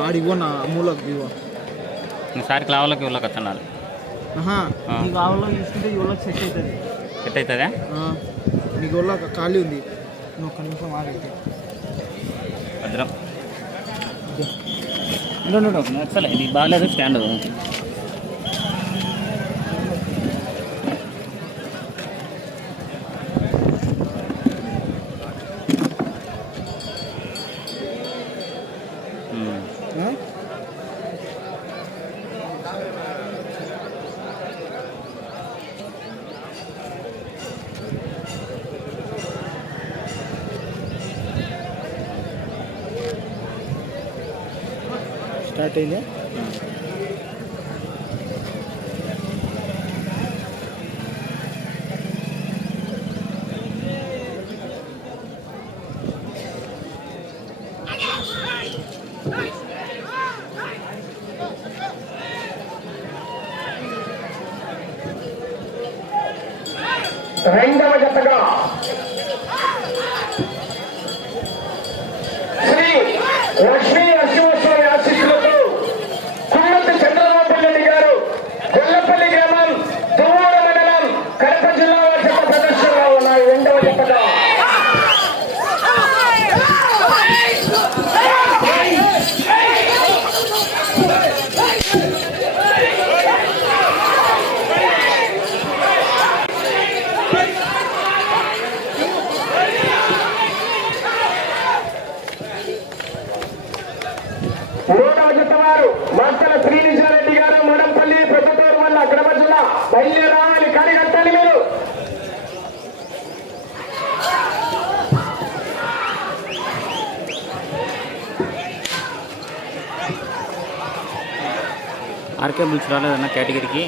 ఆడిగో నా అమ్ములకు ఇవో ఈసారి క్లావులకు ఇవ్వలకు వస్తున్నాడు నీకు ఆవులకు తీసుకుంటే సెట్ అవుతుంది సెట్ అవుతుందా నీకు ఇవ్వల ఖాళీ ఉంది ఒక్క నిమిషం ఆగైతే భద్రం నచ్చలే నీకు బాగాలేదు స్టాండ్ काटेंगे ఆర్కే బుల్స్ రాలేదన్న కేటగిరీకి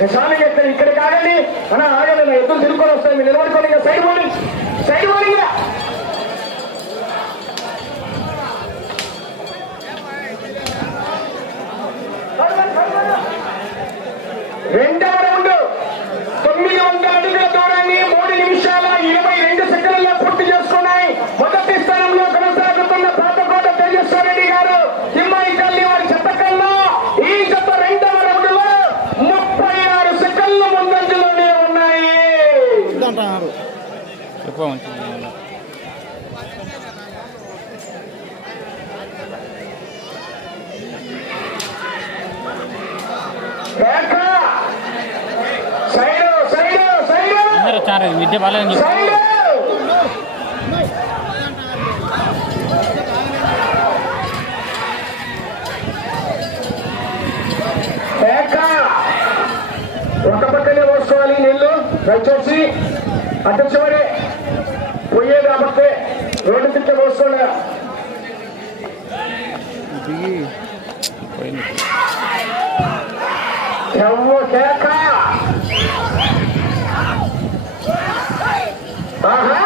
నిజాన్ని చెప్తారు ఇక్కడ కాదండి మన ఆగండి నా ఎద్దులు తిరుక్కొని వస్తాయి మీరు నిలబడుకోండి సైడ్ బౌలింగ్ సైడ్ బౌలింగ్ రెండు తక్కువ ఉంటుంది. అందరూ వచ్చారు. విద్య బాగాలేదని చెప్పి. ఒక పక్కనే పోసుకోవాలి నీళ్ళు. దయచేసి అటు చివరి పోయే కాబట్టి రోడ్డు తిట్ట పోసుకోండి దిగి పోయింది కేక ఆహా!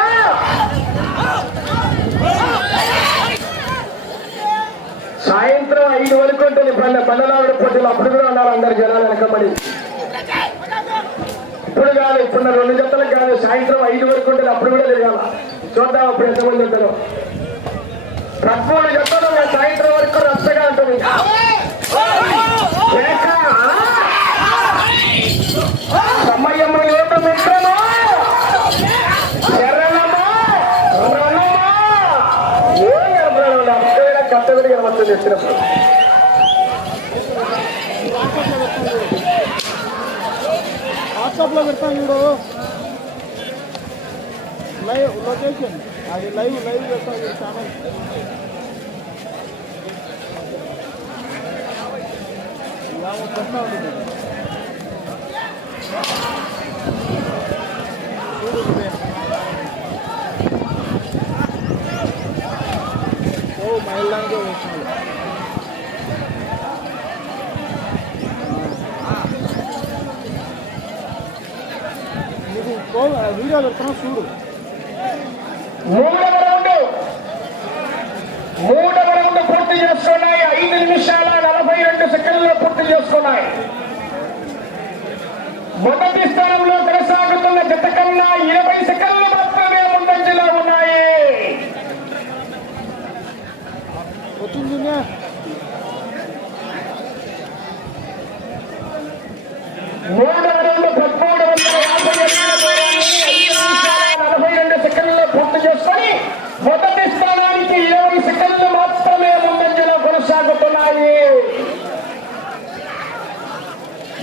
సాయంత్రం ఐదు వరకు ఉంటుంది. బండ బండలావిడ పోటీలు అప్పుడు కూడా ఉన్నారు అందరు జనాలు వెనకబడి. ఇప్పుడు కాదు ఇప్పుడు నా రెండు జతలకు కాదు సాయంత్రం ఐదు వరకు ఉంటుంది అప్పుడు కూడా తిరగాల. చూద్దాం అప్పుడు ఎంతమంది ఉంటారు. పదమూడు జతలు నా సాయంత్రం వరకు రచ్చగా ఉంటుంది. కేక. సమయము ఏటు మిత్రమా? శరణమా? రణమా? ఏం కనపడడం వచ్చినప్పుడు వాట్సాప్లో పెడతాను చూడు లైవ్ లొకేషన్ అది లైవ్ లైవ్ పెడతాను చూడు ఛానల్ యాభై ప్రశ్న ఉంటుంది చూడు ఇదే. ఓ మైల్ దానికే వీడియో పెడుతున్నా చూడు. మూడవ రౌండ్. మూడవ రౌండ్ పూర్తి చేసుకున్నాయి ఐదు నిమిషాల నలభై రెండు సెకండ్లు పూర్తి చేసుకున్నాయి మొదటి స్థానంలో కొనసాగుతున్న జత కన్నా ఇరవై సెకండ్లు మాత్రమే ముందంజలో ఉన్నాయి వచ్చింది మూడవ రౌండ్ పదమూడు వందల యాభై ఎనిమిది దూరాన్ని ఐదు నిమిషాల నలభై రెండు సెకండ్లలో పూర్తి చేసుకొని మొదటి స్థానానికి ఇరవై సెకండ్లు మాత్రమే ముందంజలో కొనసాగుతున్నాయి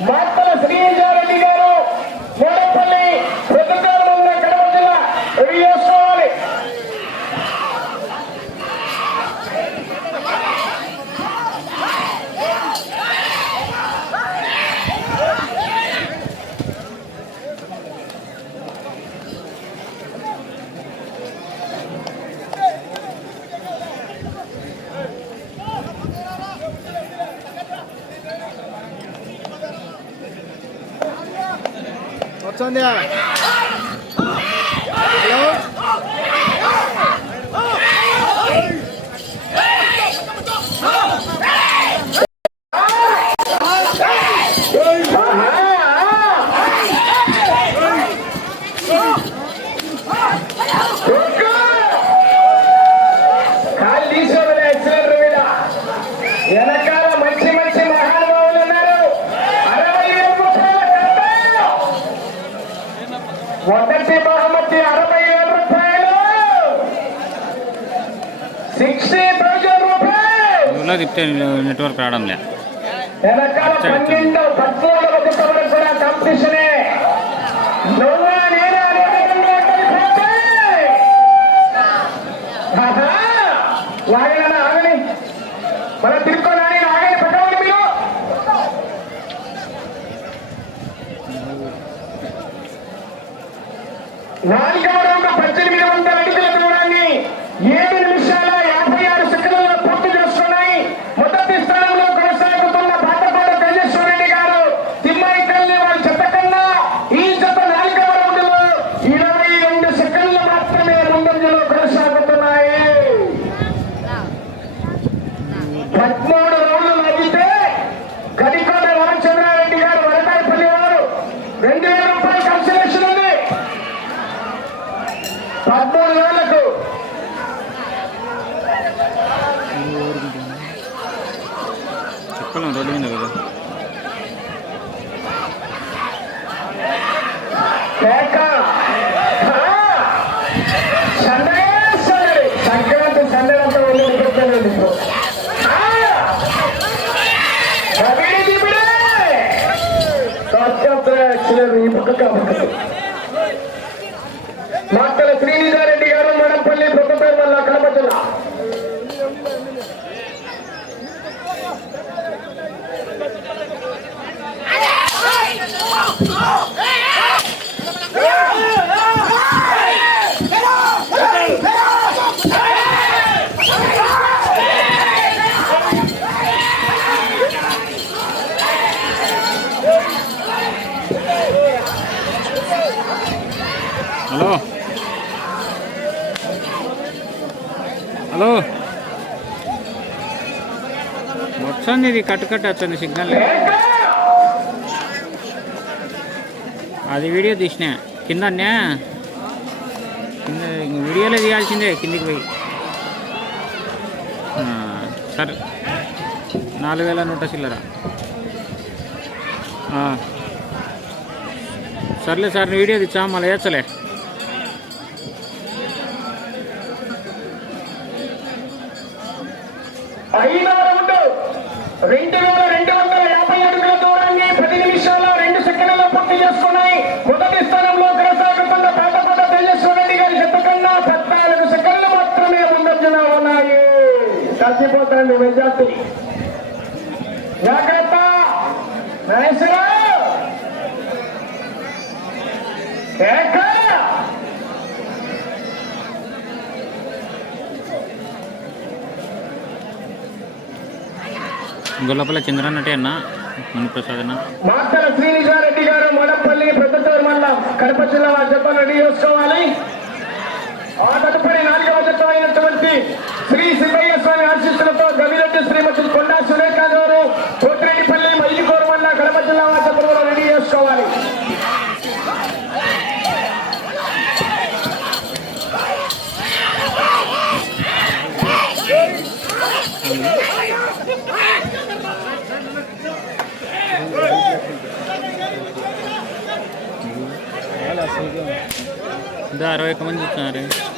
మాతల శ్రీజారెడ్డి గారు మూడపల్లి ప్రతిదారు ఉన్న కడప జిల్లా ఇవి చేసుకోవాలి వచ్చింది హలో కాలు తీసుకోవాలి యాక్సిడెంట్ మీద వెనకాల మంచి మంచి మహానుభావులు ఉన్నారు అరవై వేల రూపాయల కట్ట. మొదటి బహుమతి అరవై వేల రూపాయలు. సిక్స్టీ థౌజండ్ రూపాయలు తిప్తే నెట్వర్క్ రావడం లే వెనకాల పన్నెండు వరకు కూడా కాంపిటీషనే హలో. హలో. వచ్చింది ఇది కట్ కట్ వచ్చింది సిగ్నల్. అది వీడియో తీసిన. కిందనే కింద వీడియోలో తీయాల్సిందే కిందికి పోయి. సరే. నాలుగు వేల నూట చిల్లర. సర్లే సార్ వీడియో తెచ్చా? మళ్ళీ వేయచ్చలే ఐదవ రౌండ్ రెండు వేల రెండు వందల యాభై అడుగుల దూరాన్ని పది నిమిషాల రెండు సెకండ్లలో పూర్తి చేసుకున్నాయి మొదటి స్థానంలో కొనసాగుతున్న పాతపద తేజస్వర రెడ్డి గారి జట్టు కన్నా పద్నాలుగు సెకండ్లు మాత్రమే ముందంజన ఉన్నాయి తగ్గిపోతారండి మెజార్టీ జాగ్రత్త నాగేశ్వరరావు. కేక. గొల్లపల్లి చంద్రన్నట్టే అన్న మాస్టర్ శ్రీనిజారెడ్డి గారు మడపల్లి ప్రొద్దుటూరు మండలం కడప జిల్లా వారి జబ్బను రెడీ చేసుకోవాలి. ఆ తదుపరి నాలుగవ జత అయినటువంటి శ్రీ సిద్ధయ్య స్వామి ఆశీస్సులతో గవిరెడ్డి 51 ਚ ਆ ਰਹੇ।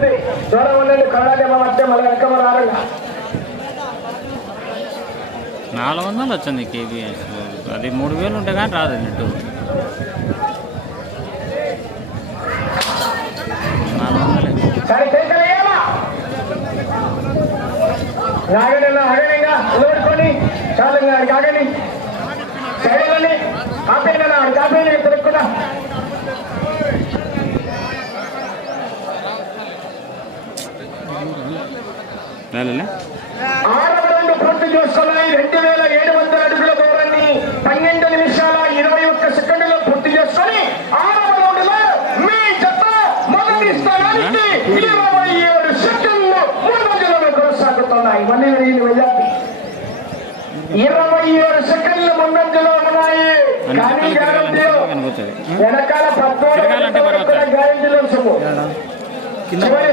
ఎక్కుద్ది దూరం ఉండండి. కళ్ళాదేమో మధ్య మళ్ళీ వెనక రారంగా. నాలుగు వందలు వచ్చింది కేబీఎస్ అది మూడు వేలు ఉంటే కానీ రాదు నెట్ నాలుగు వందలే. ఆగండి అన్న, ఆగండి ఇంకా. నిలబడుకోండి చాలు ఆగండి. సైడ్లోని రౌండ్ వేల ఏడు వందల అడుగుల దూరాన్ని పన్నెండు నిమిషాల ఇరవై ఒక్క సెకండ్లో పూర్తి చేసుకొని ఆరవ రౌండ్లో మీ జత మొదటి స్థానానికి ఇరవై ఏడు సెకండ్లు ముందంజలో కొనసాగుతున్నాయి. మళ్ళీ వెయ్యి వెయ్యాలి. ఇరవై ఏడు సెకండ్లు ముందంజలో ఉన్నాయి. కానీ వెనకాల శుభం కింద చివరి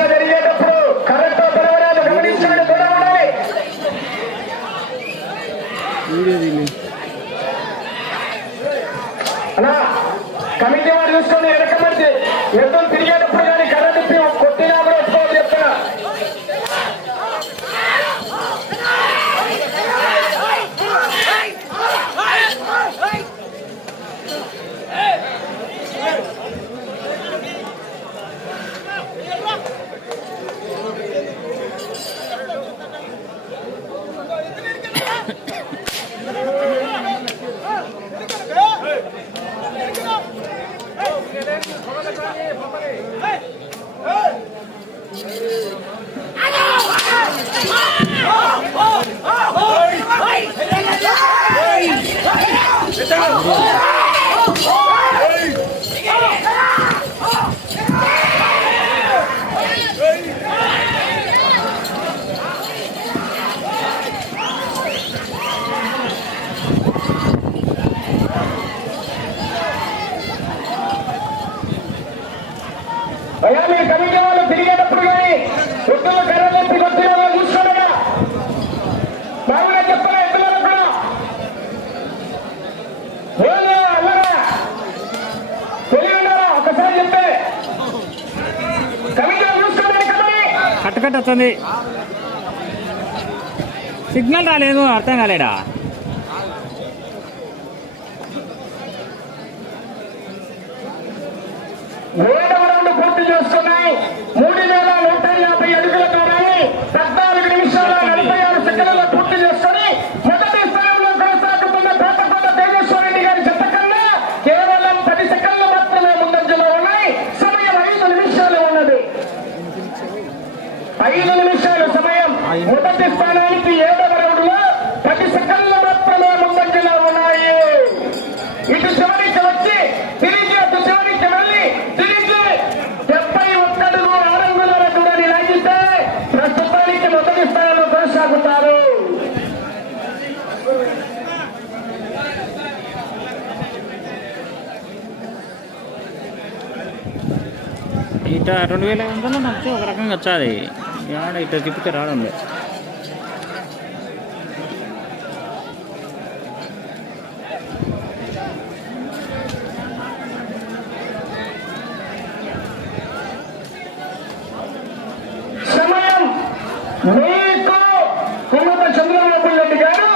అయ్యా మీరు తిరిగేటప్పుడు కానీ వచ్చిన వాళ్ళు చూసుకోలేదా? బాగునే కూడా. అల్లరా? ఒకసారి చెప్తే. చూసుకోలేదు సిగ్నల్ రాలేదు అర్థం కాలేడా ఐదు నిమిషాలు సమయం మొదటి స్థానానికి ఏడవ రౌండ్ పది మాత్రమే ముందంజలో ఉన్నాయి. ఇటు చివరికి వచ్చి తిరిగి అటు చివరికి వెళ్ళి తిరిగి డెబ్బై ఒక్కడుగు ఆరంగుల దూరాన్ని లాగితే ప్రస్తుతానికి మొదటి స్థానంలో కొనసాగుతారు. ఇట రెండు వేల ఐదు వందలు నచ్చి ఒక రకంగా వచ్చాది. యాడ ఇట్లా తిప్పితే రావడం లేదు మీకు కుమట చంద్రబాబు గారు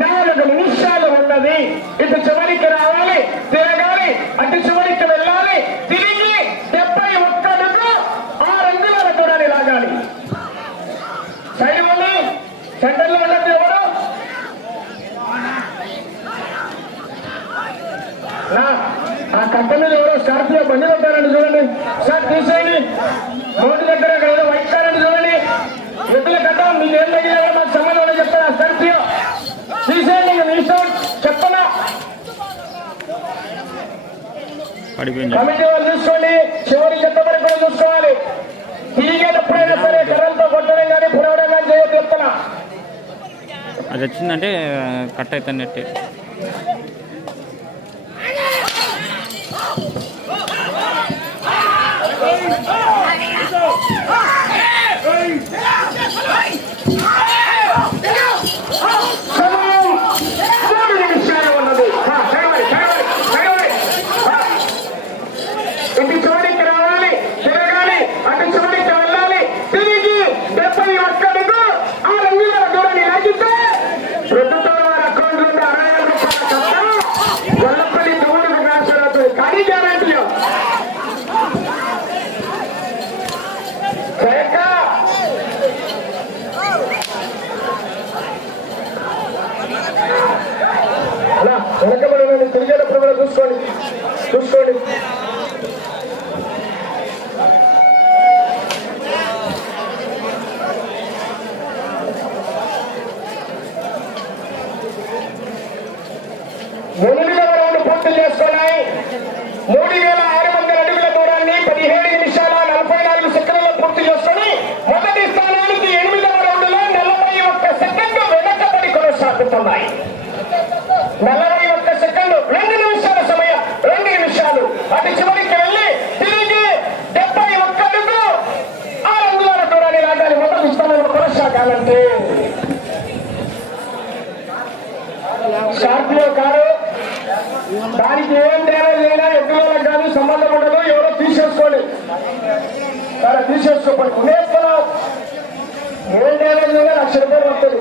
నాలుగు నిమిషాలు ఉన్నది. ఇది చివరికి చూసుకోవాలి. కొట్టడం కానీ అది వచ్చిందంటే కట్ అవుతున్నట్టే మీకు ఏం తేడా లేదా ఎక్కడ కానీ సంబంధం ఉండదు ఎవరో తీసేసుకోండి. కానీ తీసేసుకోండి నేర్చుకున్నాం ఏం తేడా లేదా లక్ష రూపాయలు వస్తుంది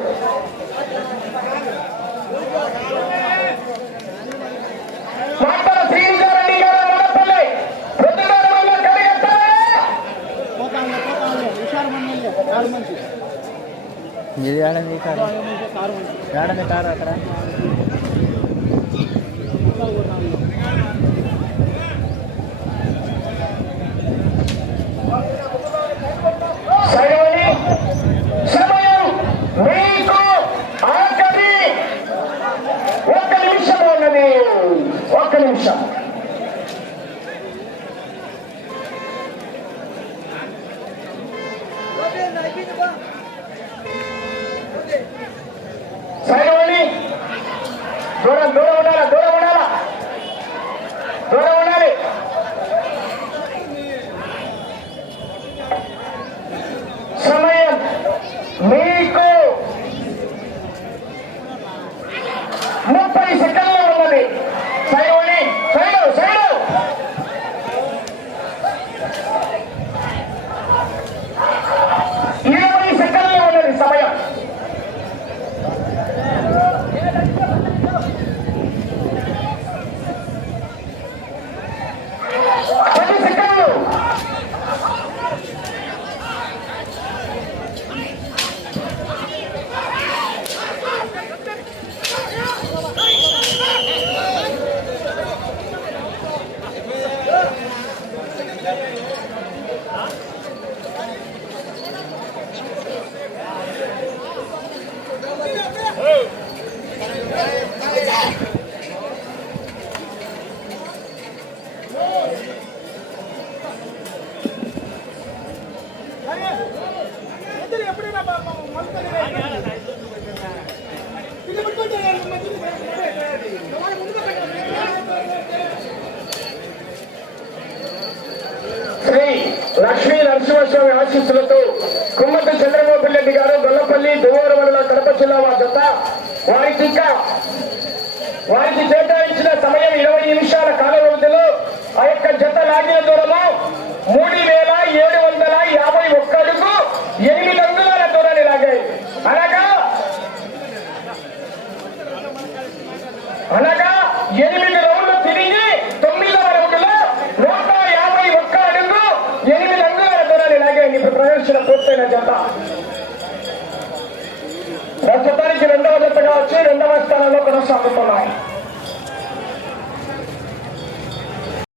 ఇది ఏడండి కారు? ఏడండి కారు అక్కడ? Dona Dora చూసుకోండి ఆశీస్సులతో కుమ్మటి చంద్రబాబు రెడ్డి గారు గొల్లపల్లి దువ్వూరు మండల కడప జిల్లా వారి జత. వారికి ఇంకా వారికి కేటాయించిన సమయం ఇరవై నిమిషాల కాల వ్యవధిలో ఆ యొక్క జత లాగిన దూరము మూడు వేల ఏడు వందల యాభై ఒక్క అడుగు ఎనిమిది అంగుళాల దూరాన్ని లాగాయి అనగా అనగా ఎనిమిది రౌండ్లు తిరిగి తొమ్మిదవ రౌండ్లో నూట యాభై ఒక్క అడుగు ఎనిమిది అంగుళాల దూరాన్ని లాగాయి ఇప్పుడు ప్రదర్శన పూర్తయిన జత జాగ్రత్తగా వచ్చి రెండవ స్థానంలో కొనసాగుతున్నాయి